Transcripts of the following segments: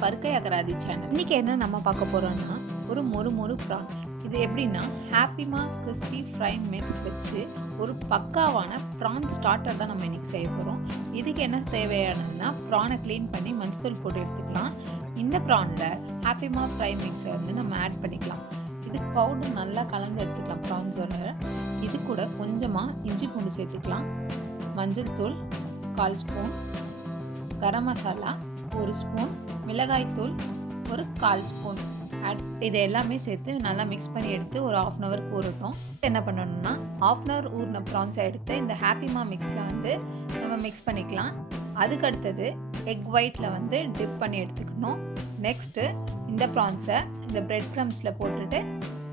பருக்கை அகராதி சேனல். இன்றைக்கி என்ன நம்ம பார்க்க போகிறோம்னா ஒரு மொறு ப்ரான். இது எப்படின்னா ஹாப்பிமா கிறிஸ்பி ஃப்ரை மிக்ஸ் வச்சு ஒரு பக்காவான ப்ரான் ஸ்டார்டர் தான் நம்ம இன்றைக்கி செய்ய போகிறோம். இதுக்கு என்ன தேவையானதுன்னா ப்ரானை க்ளீன் பண்ணி மஞ்சத்தூள் போட்டு எடுத்துக்கலாம். இந்த ப்ரானில் ஹாப்பிமா ஃப்ரை மிக்ஸை நம்ம ஆட் பண்ணிக்கலாம். இதுக்கு பவுடர் நல்லா கலந்து எடுத்துக்கலாம் ப்ரான்ஸோட. இது கூட கொஞ்சமாக இஞ்சி பூண்டு சேர்த்துக்கலாம், மஞ்சள் தூள் 1/4 ஸ்பூன், கரம் மசாலா 1 ஸ்பூன், மிளகாய்த்தூள் ஒரு 1/4 ஸ்பூன் இதை எல்லாமே சேர்த்து நல்லா மிக்ஸ் பண்ணி எடுத்து ஒரு 1/2 hour ஊறட்டும். என்ன பண்ணணும்னா 1/2 hour ஊறின ப்ரான்ஸை எடுத்து இந்த ஹாப்பிமா மிக்ஸில் நம்ம மிக்ஸ் பண்ணிக்கலாம். அதுக்கடுத்தது எக் ஒயிட்டில் டிப் பண்ணி எடுத்துக்கணும். நெக்ஸ்ட்டு இந்த ப்ரான்ஸை இந்த பிரெட் க்ரம்ஸில் போட்டுட்டு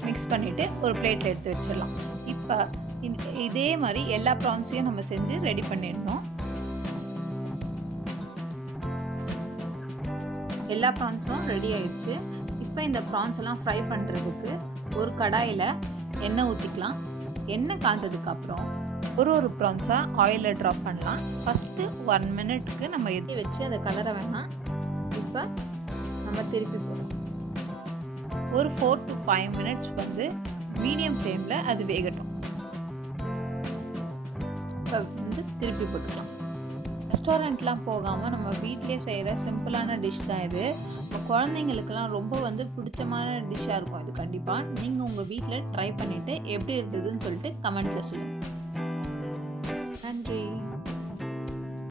மிக்ஸ் பண்ணிவிட்டு ஒரு பிளேட்டில் எடுத்து வச்சிடலாம். இப்போ இதே மாதிரி எல்லா ப்ரான்ஸையும் நம்ம செஞ்சு ரெடி பண்ணிடணும். எல்லா ப்ரான்ஸும் ரெடி ஆயிடுச்சு. இப்போ இந்த ப்ரான்ஸ் எல்லாம் ஃப்ரை பண்ணுறதுக்கு ஒரு கடாயில் எண்ணெய் ஊற்றிக்கலாம். எண்ணெய் காய்ஞ்சதுக்கப்புறம் ஒரு ப்ரான்ஸாக ஆயிலில் ட்ராப் பண்ணலாம். ஃபஸ்ட்டு 1 minute நம்ம எத்தி வச்சு அதை கலர வேணாம். இப்போ நம்ம திருப்பி போடுறோம். ஒரு 4 to 5 minutes மீடியம் ஃப்ளேமில் அது வேகட்டும். இப்போ திருப்பி போட்டுக்கலாம். ரெஸ்டாரண்ட்லாம் போகாமல் நம்ம வீட்டிலே செய்கிற சிம்பிளான டிஷ் தான் இது. குழந்தைங்களுக்கெல்லாம் ரொம்ப பிடிச்சமான டிஷ்ஷாக இருக்கும் இது. கண்டிப்பாக நீங்கள் உங்கள் வீட்டில் ட்ரை பண்ணிவிட்டு எப்படி இருந்ததுன்னு சொல்லிட்டு கமெண்ட்டில் சொல்லுங்கள். நன்றி.